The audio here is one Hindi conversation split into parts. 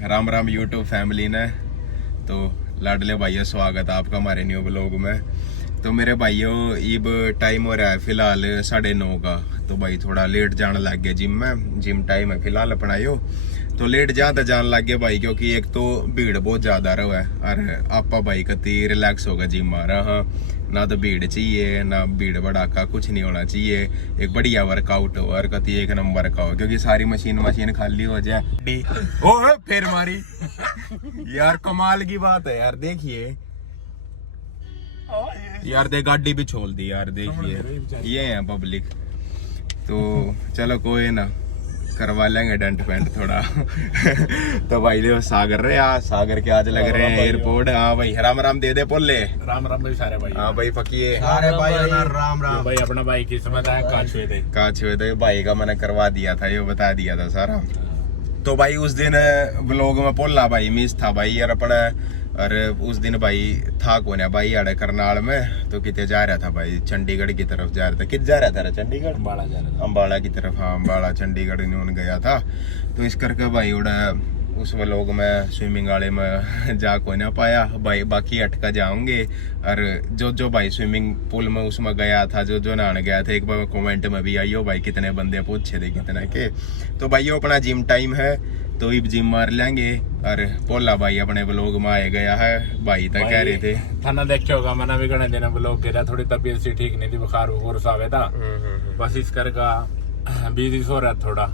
राम राम यूट्यूब फैमिली ने। तो लाडले भाइयों, स्वागत है आपका हमारे न्यू ब्लॉग में। तो मेरे भाइयों, अब टाइम हो रहा है फिलहाल 9:30 का। तो भाई थोड़ा लेट जाने लग गया जिम में। जिम टाइम है फिलहाल अपना यो, तो लेट जाते जाने लग गया भाई, क्योंकि एक तो भीड़ बहुत ज्यादा रहा है और आपा भाई कति रिलैक्स होगा जिम आ रहा। ना तो भीड़ चाहिए ना भीड़ भड़ाका, कुछ नहीं होना चाहिए। एक बढ़िया वर्कआउट हो और कति एक नंबर का हो, क्योंकि सारी मशीन खाली हो जाए। ओ फिर मारी यार, कमाल की बात है यार। देखिए यार, दे गाड़ी भी छोड़ दी यार। देखिए ये है पब्लिक। तो चलो कोई ना, करवा लेंगे डेंट पेंट थोड़ा। तो भाई देखो सागर रहे आज, सागर के आज लग रहे हैं एयरपोर्ट। हाँ भाई, राम राम दे दे बोले। राम राम भाई सारे भाई। हाँ भाई फकीए। अरे भाई राम राम भाई अपना भाई किस्मत है, काछुए थे भाई का मैंने करवा दिया था, ये बता दिया था सारा। तो भाई उस दिन ब्लॉग में पोला भाई मिस था भाई यार अपना। और उस दिन भाई था कौन है भाई आड़े करनाल में। तो कितने जा रहा था भाई, चंडीगढ़ की तरफ जा रहा था। कित जा रहा था चंडीगढ़, अम्बाड़ा जा रहा था। अम्बाड़ा की तरफ। हाँ अम्बाड़ा चंडीगढ़ न्यून गया था। तो इस करके भाई उड़ा उस व्लॉग में स्विमिंग वाले में जा को ना पाया भाई। बाकी अटका जाऊंगे। और जो भाई स्विमिंग पूल में उसमें गया था, जो नहाने गया था, एक बार कमेंट में भी आइयो भाई कितने बंदे पूछे थे कितने के। तो भाई अपना जिम टाइम है तो अब जिम मार लेंगे। और पोला भाई अपने ब्लॉग में आए गया है भाई, तक कह रहे थे थाना देखे होगा। मैंने भी घने दिन ब्लॉग गिरा, थोड़ी तबीयत सी ठीक नहीं थी, बुखार बुखार सा था। बस इस कर का बिजी हो रहा थोड़ा।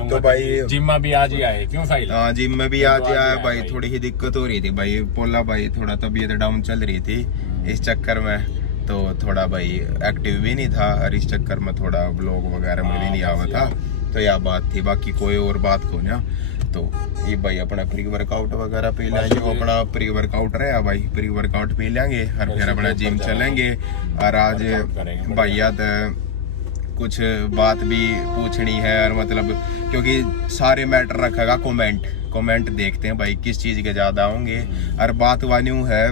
तो भाई जिम में भी आज ही आए, क्यों साहिल? हाँ जिम में भी आज आया भाई। थोड़ी ही दिक्कत हो रही थी भाई, पोला भाई थोड़ा तबीयत डाउन चल रही थी इस चक्कर में। तो थोड़ा भाई एक्टिव भी नहीं था और इस चक्कर में थोड़ा ब्लॉग वगैरह में भी नहीं आवा था। तो यह बात थी, बाकी कोई और बात को ना। तो ये भाई अपना प्री वर्कआउट वगैरह पी लेंगे। अपना प्री वर्कआउट रहा भाई, प्री वर्कआउट पी लेंगे और फिर अपना जिम चलेंगे। और आज भैया कुछ बात भी पूछनी है, और मतलब क्योंकि सारे मैटर रखेगा कमेंट देखते हैं भाई किस चीज के ज्यादा होंगे। और बात वान्यू है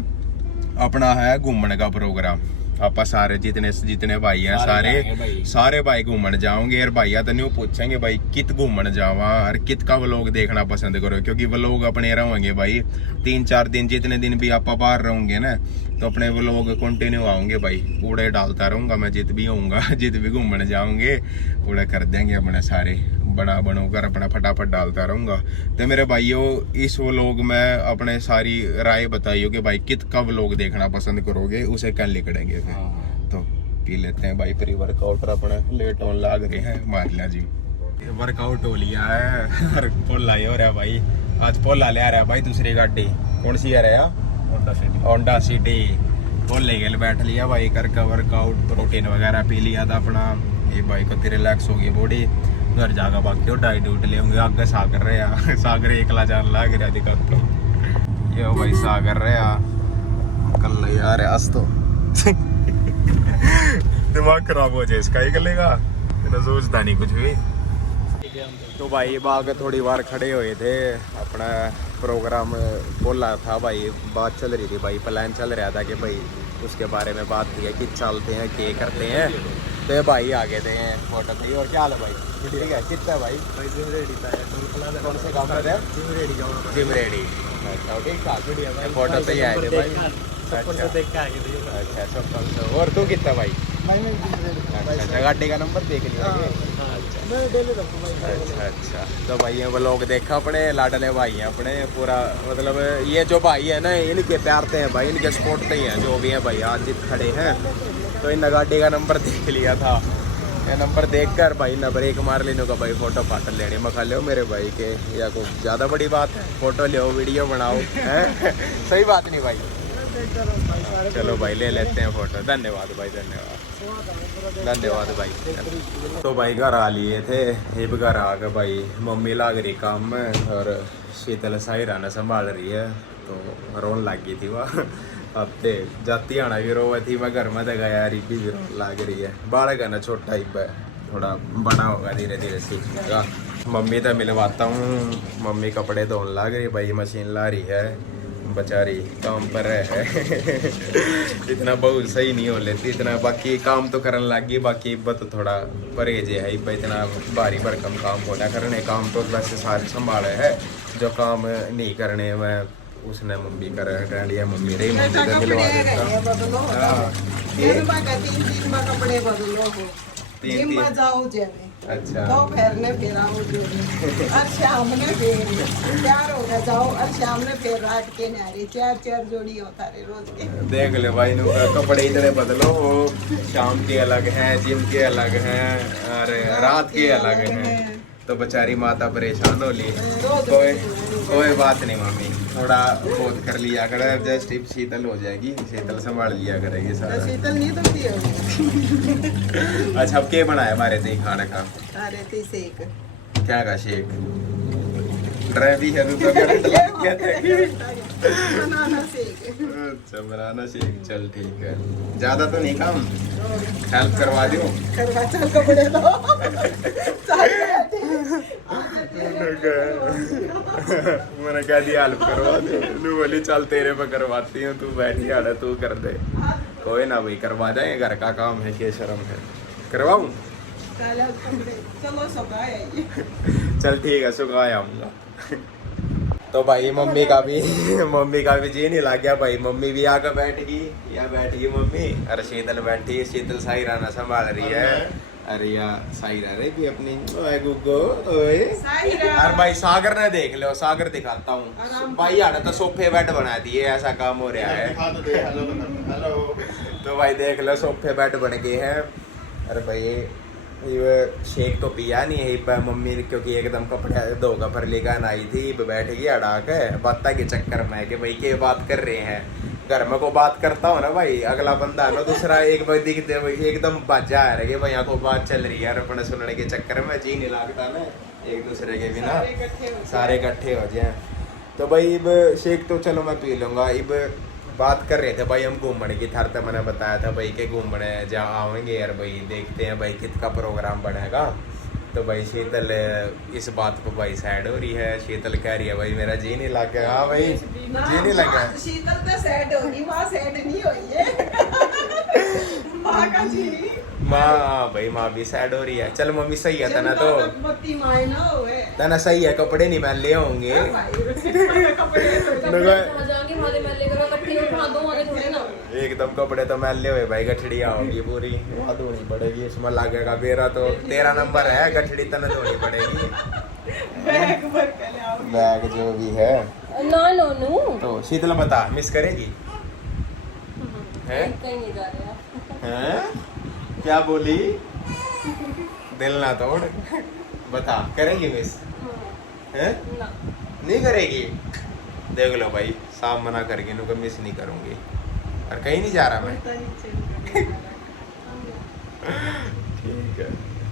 अपना है घूमने का प्रोग्राम। आप सारे जितने भाई हैं सारे भाई घूमन जाओगे। और भैया तो न्यू पूछेंगे भाई कित घूमन जावा और कित का व्लॉग देखना पसंद करो, क्योंकि व्लॉग अपने रहेंगे भाई 3-4 दिन। जितने दिन भी आप बाहर रहोगे ना, तो अपने व्लॉग कंटिन्यू आऊंगे भाई। कूड़े डालता रहूंगा मैं, जित भी होऊंगा जित भी घूमने जाऊंगे कूड़े कर देंगे अपने सारे बनकर अपना फटाफट डालता रहूंगा। तो मेरे भाइयों, इस व्लॉग में अपने सारी राय बताइयो कि भाई कित का व्लॉग देखना पसंद करोगे, उसे क्या लिखेंगे फिर। तो पी लेते हैं भाई प्री वर्कआउट। अपने लेट ऑन लाग रहे हैं, मार लिया जी वर्कआउट हो लिया है। पोला हो रहा भाई, आज पोला ले आ रहा है भाई दूसरी गाड़ी। कौन सी आ रहा है? Honda city. पोले के बैठ लिया भाई करके वर्कआउट, प्रोटीन वगैरह पी लिया था अपना। ये भाई को रिलैक्स हो गई बॉडी। घर जाकर बाकी डाइट उठ ले होंगे। आगे सागर रहे सागर एकला जान लग रहा दिक्कत। ये भाई सागर रहे कल यार आज तो दिमाग खराब हो जाए इसका ही कलेगा, सोचता नहीं कुछ भी। तो भाई बाग थोड़ी बार खड़े हुए थे, अपना प्रोग्राम बोला था भाई। बात चल रही थी भाई, प्लान चल रहा था कि भाई उसके बारे में बात की है कि चलते हैं क्या करते हैं। तो ये भाई आगे थे फोटो थी। और क्या हाल है भाई? ठीक है। कितना है भाई? कौन से काम में थे? Gym ready. अच्छा ठीक ठाक, फोटो सही आए थे भाई। अच्छा सब। और तू कितना भाई? अच्छा गाड़ी का नंबर देख लिया? अच्छा। तो भाई ये व्लॉग देखा अपने लाडले भाई हैं अपने पूरा, मतलब ये जो भाई है ना इनके प्यारते हैं भाई, इनके सपोर्टते ही हैं जो भी हैं भाई। आज जित खड़े हैं तो इन गाड़ी का नंबर देख लिया था। ये नंबर देख कर भाई ना ब्रेक मार लेने का भाई, फोटो फाटो लेने में खा लो मेरे भाई के। या कुछ ज्यादा बड़ी बात है, फोटो लो वीडियो बनाओ है। सही बात नहीं भाई? चलो भाई ले लेते हैं फोटो। धन्यवाद भाई, धन्यवाद भाई। तो भाई घर आ लिए थे, अब घर आ गए भाई। मम्मी लाग रही काम में और शीतल साहिरा ने संभाल रही है। तो रोन लग गई थी वह हफ्ते जाती आना भी रोवा थी। मैं घर में तो गया यार, भी लाग रही है। बालक है ना छोटा ही, थोड़ा बड़ा होगा धीरे धीरे सीखेगा। मम्मी तो मिलवाता हूँ, मम्मी कपड़े धोने लग रही भाई, मशीन ला रही है बेचारी, काम पर है। इतना बहुत सही नहीं हो लेती इतना, बाकी काम तो करने लग गई। बाकी तो थोड़ा परहेज है, इतना भारी भरकम काम होना करने काम तो वैसे सारे संभाले है। जो काम नहीं करने मैं उसने मम्मी कर लिया, मम्मी रही मम्मी ऐसा तो कपड़े दिलवा गए देता। बदलो हाँ। दिन में का 3 में कपड़े बदलो हो, तीन- जिम में तीन। जाओ जेवे अच्छा। दोपहर ने फिर आओ जेवे और शाम ने फिर तैयार हो गया जाओ और शाम ने फिर रात के नारी 4 जोड़ी होता रे रोज के। देख ले भाई नु कपड़े इतने बदलो, वो शाम के अलग हैं, जिम के अलग हैं और रात के अलग हैं, तो बेचारी माता परेशान हो ली। कोई बात नहीं मम्मी, थोड़ा बहुत कर लिया कर, जस्ट इफ शीतल हो जाएगी, शीतल संभाल लिया करेगी सारा। शीतल नहीं दुखती हो। अच्छा अब क्या बनाया हमारे से खाने का? अरे ती सेक क्या का शेक? ड्राइवी है तो करंट लग गया था। बनाना सेक अच्छा बनाना शेक, चल ठीक है, ज्यादा तो नहीं काम, हेल्प करवा दो। करवा चल कपड़े दो मैंने कह दिया हेल्प करवा दे, तू बोली चल तेरे पे करवाती हूँ, तू बैठी आड़ा तू कर दे। कोई ना भाई करवा जाएंगे, घर का काम है, क्या शर्म है, करवाऊँ? चलो सुखाए चल ठीक है सुखा आऊंगा। तो भाई मम्मी का भी जी नहीं लग गया भाई, मम्मी भी आकर बैठ गई, या बैठ गई मम्मी, अरे शीतल बैठी, शीतल साई राना संभाल रही है, अरे या साई रह रही भी अपनी, ओए गुग्गो ओए। अरे भाई सागर ने देख लो, सागर दिखाता हूँ भाई, आना तो सोफे बेड बना दिए, ऐसा काम हो रहा है। तो भाई देख लो सोफे बेड बन गए हैं। अरे भाई ये शेक तो पिया नहीं है मम्मी ने, क्योंकि एकदम कपड़े धो कर लेकर आई थी, बैठ गई अड़ा के बाता के चक्कर में कि भाई के बात कर रहे हैं, घर में को बात करता हो ना भाई, अगला बंदा है ना दूसरा एक बार दिखते एकदम बाजा आ रहा है भाई यहाँ को बात चल रही है, और अपने सुनने के चक्कर में जी नहीं लगता ना एक दूसरे के बिना, सारे इकट्ठे हो जाए। तो भाई अब शेक तो चलो मैं पी लूँगा। अब बात कर रहे थे भाई हम घूमने की, थर तो मैंने बताया था भाई के घूमने जहाँ आएंगे यार भाई, देखते हैं भाई कितना प्रोग्राम बनेगा। तो भाई शीतल इस बात पर भाई सैड हो रही है, शीतल कह रही है भाई मेरा जी नहीं लग गया। हाँ भाई जी नहीं लगा, शीतल तो सैड होगी, माँ सैड नहीं हुई है माँ का जी माँ भाई माँ भी सैड हो रही है। चल मम्मी सही है तना, तो बत्ती माए ना हुए तना सही है, कपड़े नहीं मैं ले होंगे एकदम कपड़े तो मैले हुए भाई, गठड़ी आओगी पूरी, वहाँ धोनी पड़ेगी, इसमें लगेगा मेरा तो 13 नंबर है, गठड़ी तना धोनी पड़ेगी, बैग जो भी है ना नोनू तो शीतल बता मिस करेगी है? कहीं नहीं जा रहा हैं? क्या बोली? दिल ना तोड़, बता करेगी मिस है? ना नहीं करेगी? देख लो भाई साफ मना करके इनको मिस नहीं करूंगी, और कहीं नहीं जा रहा मैं। ठीक है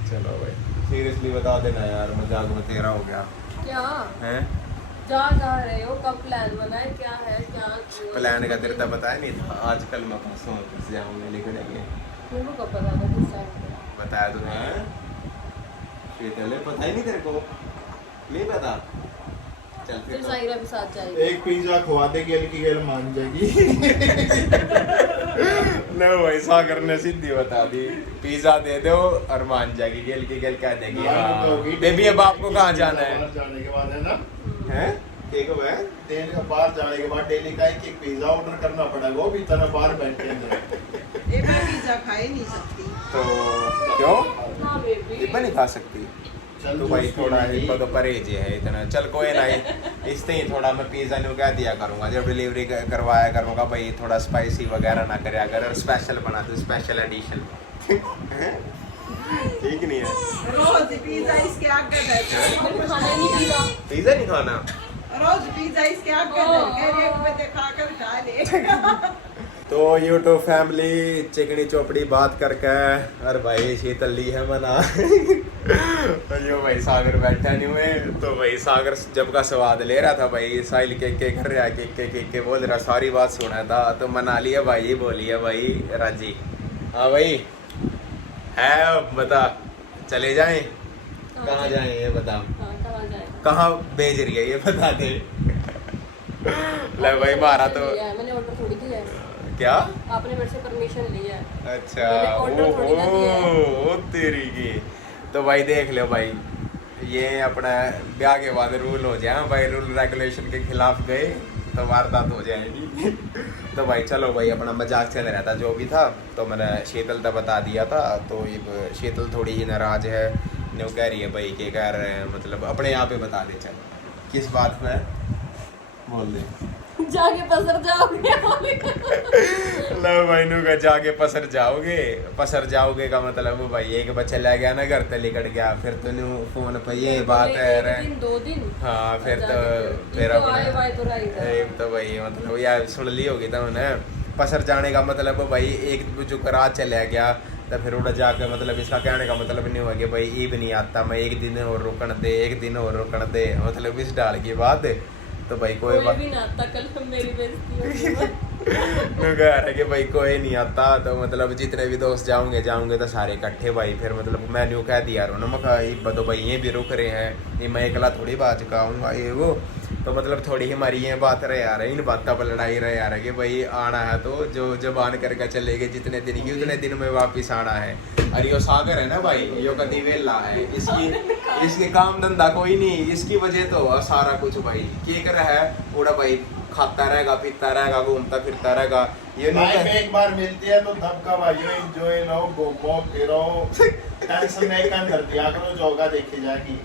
चलो भाई, सीरियसली बता देना यार, मजाक में तेरा हो गया क्या है? जा रहे हो, कब प्लान बना है, क्या है क्या क्यों? प्लान का तेरे तो बताया नहीं था, आजकल मैं परसों जाऊंगे लेकिन मेरे को कब पता था किस टाइम पे? बताया तूने? शीतल पता ही नहीं तेरे को? नहीं पता? चल फिर फिर साहिरा भी साथ जाएगी। एक पिज्जा खवा दे, गेल की गेल मान जाएगी। न भाई सागर ने सीधी बता दी, पिज्जा दे दो और मान जाएगी, गेल की गेल कह देगी हाँ। बेबी अब आपको कहाँ जाना है? बाहर जाने के बाद है ना, हैं? ठीक है दिन का बाहर जाने के बाद डेली का एक पिज्जा ऑर्डर करना पड़ेगा, वो भी तरह बाहर बैठे हैं। एक पिज्जा खा ही नहीं सकती तो क्यों हाँ बेबी इतना नहीं खा सकती? तो भाई थोड़ा हिब्बा का परहेज है इतना, चल कोई नहीं, इससे ही थोड़ा मैं पिज्जा नहीं कह दिया करूंगा, जब डिलीवरी करवाया करूंगा भाई थोड़ा स्पाइसी वगैरह ना करे, अगर स्पेशल बना दो, स्पेशल एडिशन। ठीक नहीं है? रोज पिज्जा इसके आगे मैंने खाना ही नहीं पीता। पिज्जा नहीं खाना? रोज पिज्जा इसके आगे एक बजे खाकर खा ले तो यूट्यूब फैमिली चिकनी चोपड़ी बात करके, और भाई शीतल ली है मना। और यो भाई सागर बैठा नहीं हुए, तो भाई सागर जब का स्वाद ले रहा था भाई, साहिल के कर रहा के बोल रहा, सारी बात सुना था, तो मना लिया भाई, बोली है भाई राजी। हाँ भाई है, बता चले जाएं? कहाँ जाएं ये बता, कहाँ जाए? कहाँ भेज रही है ये बता दे। ले भाई मारा तो मैंने ऑर्डर थोड़ी किया है। क्या? आपने मेरे से परमिशन ली है। अच्छा मैंने order थोड़ी ना दिया है। ओ तेरी की। तो भाई देख लो भाई, ये अपना ब्याह के बाद रूल हो जाए भाई, रूल रेगुलेशन के खिलाफ गए तो वारदात हो जाएगी। तो भाई चलो भाई, अपना मजाक चल रहा था जो भी था, तो मैंने शीतल तक बता दिया था। तो ये शीतल थोड़ी ही नाराज है, न्यू कह रही है भाई के कह रहे हैं, मतलब अपने यहाँ पे बता दे, चल किस बात में बोल दे। जाके पसर जाओगे। लो भाई नू का जाके पसर जाओगे का मतलब वो भाई एक बच्चा ले गया ना घर ते लिकट गया, फिर तूने फोन पे ये बात है रे। 2 दिन हाँ फिर तो भाई मतलब यार सुन ली होगी तो उन्हें पसर जाने का मतलब भाई एक जो रात चला गया तो फिर उड़ा जाके मतलब इसका कहने का मतलब नहीं हुआ कि भाई ईब नहीं आता, मैं एक दिन और रुकन दे, मतलब इस डाल की बात। तो भाई कोई बात भी ना आता, कल मेरी बेइज्जती मैं कह रहा कि भाई कोई नहीं आता, तो मतलब जितने भी दोस्त जाऊंगे तो सारे इकट्ठे भाई। फिर मतलब मैं न्यू कह दिया रो ना, मैं तो भाई ये भी रुक रहे हैं, ये मैं अकेला थोड़ी बात चुकाऊंगा ये वो। तो मतलब थोड़ी हमारी ये बात रहे यार, इन बातों पर लड़ाई रहे यार कि भाई आना है तो जो जबान करके चले गए जितने दिन की उतने दिन में वापिस आना है। अरे यो सागर है ना भाई, यो कदी वेला है, इसके काम धंधा कोई नहीं, इसकी वजह तो सारा कुछ भाई के कर है पूरा भाई, खाता रहेगा पीता रहेगा घूमता फिरता रहेगा। ये भाई में एक बार मिलती है तो धबका भाई एंजॉय लो, घूमो फिरो, टेंशन नहीं कर कर दिया करो, जोगा देखी जाएगी।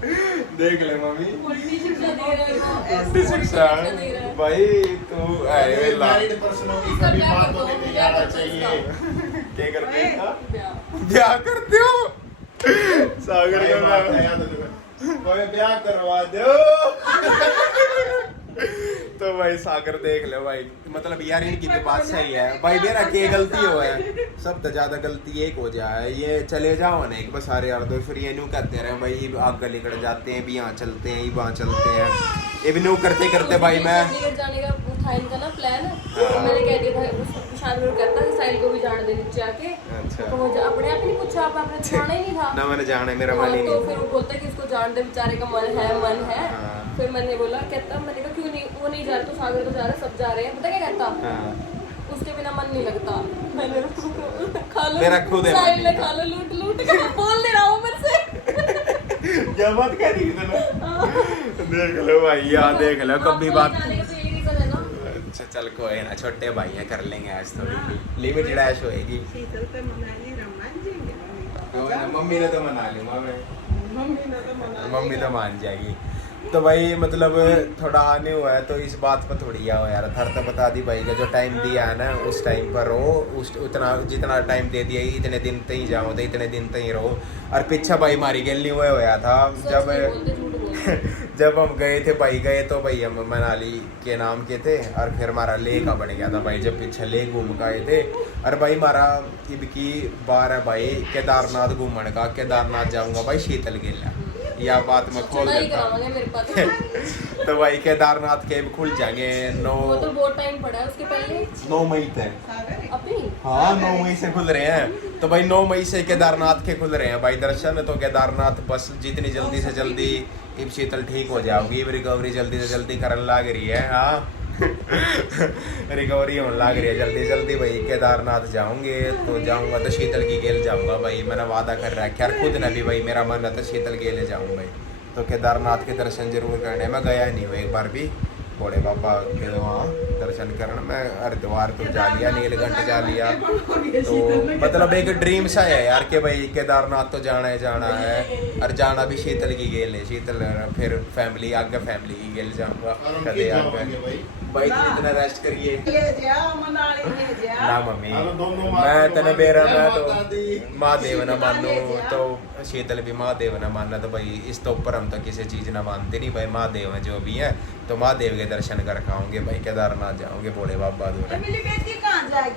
देख ले मम्मी उल्टी शिक्षा दे रहे हो। उल्टी शिक्षा भाई तू अरे वेला मैरिड पर्सनों की कभी बातों में नहीं आना चाहिए। क्या करते हो? ब्याह करते हो सागर का नाम कोई ब्याह करवा दो। तो भाई सागर देख ले भाई, मतलब यार इनकी भी बात सही है भाई, मेरा क्या गलती हो है, सब तो ज्यादा गलती एक हो जाए, ये चले जाओ ना एक बार सारे यार दो, फिर ये न्यू कहते रहे भाई आग निकल जाते हैं, भी यहाँ चलते हैं वहाँ चलते हैं, ये भी न्यू करते करते भाई मैं जाने का था इनका ना प्लान, मैंने कह दिया था शानवीर कहता है साहिल को भी जाने दे नीचे आके। अच्छा तो अपने आप ही नहीं पूछा, आपने जाना ही नहीं था ना, मैंने जाना है मेरा मन ही तो नहीं। फिर वो बोलता है कि इसको जान दे, बेचारे का मन है। फिर मैंने बोला कहता, मैंने कहा क्यों नहीं, वो नहीं जा रहा तो सागर तो जा रहा है, सब जा रहे हैं, पता क्या कहता, उसके बिना मन नहीं लगता। मैंने खा लो मेरा खुद है साहिल ने खा लो लूट के, बोल नहीं रहा हूँ मेरे से। जब बात कह रही थी देख लो भाई, यहाँ देख लो कभी बात। अच्छा चल कोई ना, छोटे भाई हैं कर लेंगे आज, थोड़ी लिमिटेड ऐश होएगी। शीतल पे मनाली रमान जाएंगे मम्मी ने तो मना ली, मम्मी तो मान जाएगी। तो भाई मतलब थोड़ा हानि हुआ है तो इस बात पर थोड़ी या हो यार, थर तो बता दी भाई का जो टाइम दिया है ना उस टाइम पर रहो, उस उतना जितना टाइम दे दिया इतने दिन तक ही जाओ तो इतने दिन तक ही रहो। और पीछा भाई मारी गेल नहीं हुआ था जब हम गए थे भाई, गए तो भाई हम मनाली के नाम के थे, और फिर हमारा ले का बन गया था भाई, जब पीछे ले घूम के आए थे। और भाई हमारा इब की बार है भाई केदारनाथ घूमने का, केदारनाथ जाऊंगा भाई शीतल गेला, या बात में खोल देता तो भाई केदारनाथ के खुल जाएंगे 9 तो बहुत टाइम पड़ा है उसके पहले, 9 मई तक। अभी हाँ 9 मई से खुल रहे हैं, तो भाई 9 मई से केदारनाथ के खुल रहे हैं भाई दर्शन। तो केदारनाथ बस जितनी जल्दी से जल्दी इब शीतल ठीक हो जाओगी, रिकवरी जल्दी से जल्दी करने लग रही है। हाँ रिकवरी होने लग रही है जल्दी जल्दी भाई, केदारनाथ जाऊंगे तो जाऊंगा तो शीतल की गेल जाऊंगा भाई, मैंने वादा कर रखा है खुद ने भी भाई, मेरा मन है तो शीतल गेले जाऊँ भाई। तो केदारनाथ के दर्शन जरूर करने, मैं गया नहीं हूँ एक बार भी, भोले बाबा के वहाँ दर्शन करना। मैं हरिद्वार तो जा लिया, नीलकंठ जा लिया, तो मतलब एक ड्रीम सा है यार कि भाई केदारनाथ तो जाना है, और जाना भी शीतल की गेल है, शीतल फिर फैमिली आगे फैमिली की गेल जाऊँगा कदे आगे भाई, इतना रेस्ट करिए ना मम्मी, मैं तेने बेरा मैं तो महादेव न मानो तो शीतल भी महादेव न मानना, तो भाई इस तो ऊपर हम तो किसी चीज ना मानते नहीं भाई, महादेव जो भी है तो महादेव के दर्शन कर खाओगे भाई, केदारनाथ जाओगे भोले बाबा दूर।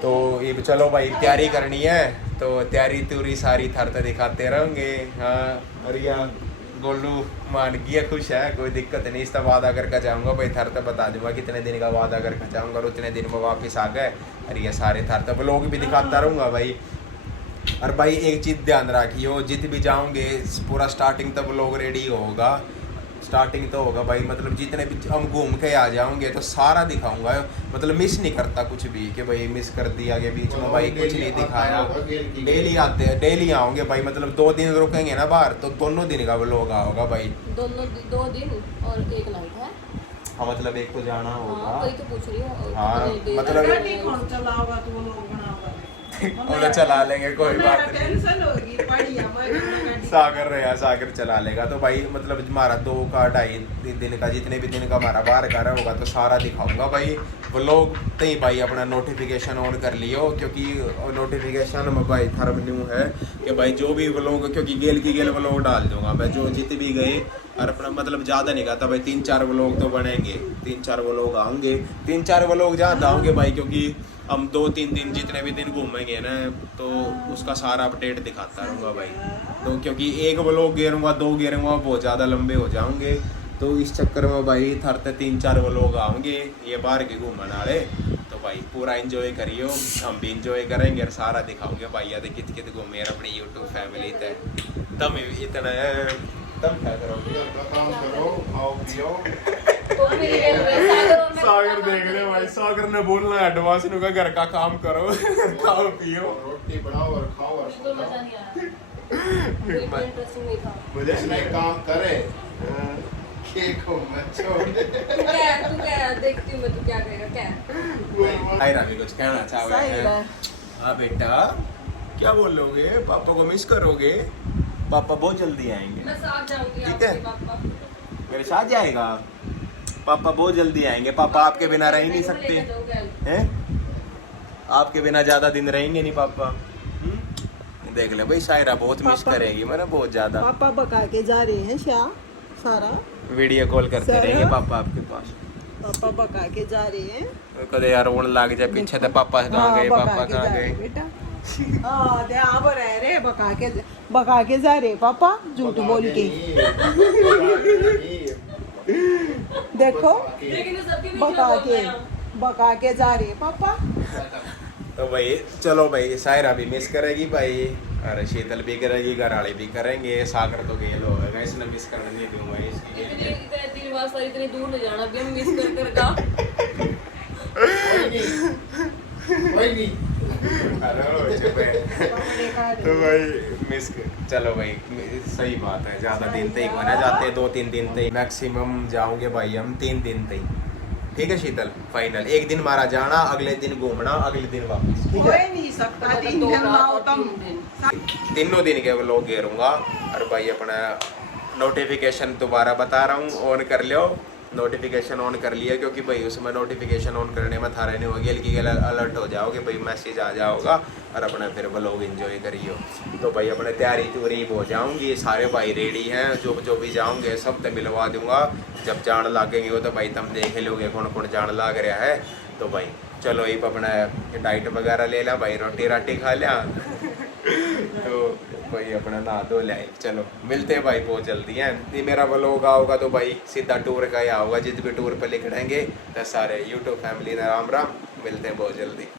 तो ये चलो भाई तैयारी करनी है, तो तैयारी तुरी सारी थर दिखाते रहेंगे। हाँ अरिया गोलू मान गया, खुश है, कोई दिक्कत नहीं, इसका वादा करके जाऊंगा भाई, थर तो बता दूंगा कितने दिन का वादा करके जाऊंगा, और उतने दिन में वापस आ गए। और ये सारे थर तो ब्लॉग भी दिखाता रहूंगा भाई। और भाई एक चीज़ ध्यान रखियो, जित भी जाओगे पूरा स्टार्टिंग तक ब्लॉग रेडी होगा, स्टार्टिंग तो होगा भाई, मतलब जितने भी हम घूम के आ जाओगे तो सारा दिखाऊंगा, मतलब मिस नहीं करता कुछ भी कि भाई मिस कर दिया के बीच में भाई कुछ नहीं दिखाया। डेली आते हैं, डेली आओगे भाई, मतलब 2 दिन रुकेंगे ना बाहर तो दोनों दिन का व्लॉग होगा भाई। दोनों 2 दिन और 1 नाइट है। हाँ मतलब एक तो जाना हाँ होगा। वही तो पूछ रही हूँ। हाँ, कितने मतलब- दिन? गाड़ी कौन चलाओगा तो वो लोग बनाओगा। उन्हें चला लेंगे, कोई बात नहीं। टेंशन होगी बढ़िया मैं सागर रहा, सागर चला लेगा तो भाई मतलब हमारा 2 का 2.5 दिन का जितने भी दिन का हमारा बाहर का होगा तो सारा दिखाऊंगा भाई। व्लॉग तो ही भाई अपना नोटिफिकेशन ऑन कर लियो, क्योंकि नोटिफिकेशन में भाई थर्म न्यू है कि भाई जो भी व्लॉग, क्योंकि गेल की गेल व्लॉग डाल दूंगा मैं, जो जितने भी गए और अपना मतलब ज़्यादा नहीं कहता भाई, 3-4 व्लॉग तो बनेंगे, 3-4 व्लॉग आएंगे, 3-4 व्लॉग ज़्यादा आएंगे भाई, क्योंकि हम 2-3 दिन जितने भी दिन घूमेंगे ना तो उसका सारा अपडेट दिखाता रहूँगा भाई। तो क्योंकि एक व्लॉग गेरूँगा 2 गेरूँगा बहुत ज़्यादा लंबे हो जाएंगे, तो इस चक्कर में भाई थरते 3-4 व्लॉग आएंगे ये बाहर के घूमने वाले। तो भाई पूरा एंजॉय करियो, हम भी एंजॉय करेंगे और सारा दिखाओगे भाई। याद कित कित घूमे अपनी यूट्यूब फैमिली ते तम इतना तम क्या करोगे, काम करो, खाओ पियो। तो फिर ये सागर और मैं सागर देख रहे हो भाई, सागर ने बोलना एडवांस नु का घर का काम करो खाओ पियो। रोटी बनाओ और खाओ और तो मजा नहीं आया। कोई इंटरेस्टिंग नहीं था। मुझे जिसने काम करे केक को मत छोड़। तू क्या देखती हूँ मैं, तू क्या करेगा क्या? सायरा भी कुछ कहना चाहोगे? सायरा। हाँ बेटा क्या बोलोगे, पापा को मिस करोगे? पापा बहुत जल्दी आएंगे। मैं साथ जाऊंगी ठीक है। आपके पापा। मेरे साथ जाएगा पापा, बहुत जल्दी आएंगे पापा, आपके बिना रह ही नहीं सकते लेके जाओगे। हैं, आपके बिना ज्यादा दिन रहेंगे नहीं पापा। देख ले भाई, सायरा बहुत मिस पापा- करेगी मेरा बहुत ज्यादा। पापा बका के जा रहे हैं श्या सारा, वीडियो कॉल करते सायरा? रहेंगे पापा आपके पास। पापा बका के जा रहे हैं। कदे यार रोन लग जाए पीछे तो पापा कहाँ गए, बका पापा के कहाँ जा रहे गए। बेटा। हाँ दे अब रह रहे बका के जा रहे पापा, झूठ बोल के देखो, लेकिन इस सबके बीच में बका के जा रहे पापा। तो भाई चलो भाई, सायरा भी मिस करेगी भाई, और शीतल भी करेगी, घर वाले भी करेंगे, सागर तो गेल होगा, इसने मिस करने नहीं दूंगा इसकी। इतने दिन बाद सारी इतनी दूर नहीं जाना, भी हम मिस कर का। कोई नहीं। तो भाई मिस चलो भाई, सही बात है, ज्यादा दिन तक होना जाते हैं, 2-3 दिन तक मैक्सिमम जाओगे भाई हम 3 दिन तक। ठीक है शीतल, फाइनल 1 दिन हमारा जाना, अगले दिन घूमना, अगले दिन वापस। ठीक है, नहीं सकता मतलब 3 2 दिन रात लाओ और तुम। 3 दिन। तीनों दिन के व्लॉग घेरूंगा। और भाई अपना नोटिफिकेशन दोबारा बता रहा हूँ, ऑन कर लियो, नोटिफिकेशन ऑन कर लिया, क्योंकि भाई उसमें नोटिफिकेशन ऑन करने में था रहने होगी हल्की अलर्ट हो जाओगे भाई, मैसेज आ जाओगा और अपना फिर व्लॉग एंजॉय करियो। तो भाई अपने तैयारी तुरी हो जाऊंगी, सारे भाई रेडी हैं, जो भी जाऊंगे सब तो मिलवा दूंगा। जब जान लागेंगे वो तो भाई तुम देख लोगे कौन कौन जान लाग रहा है। तो भाई चलो ये अपना डाइट वगैरह ले ला भाई, रोटी राटी खा लिया तो भाई अपना नहा धो ले। चलो मिलते हैं भाई बहुत जल्दी है। ये मेरा व्लॉग आओगा तो भाई सीधा टूर का ही आओगा, जिस भी टूर पे लिख देंगे तो सारे यूट्यूब फैमिली ने राम राम, मिलते हैं बहुत जल्दी।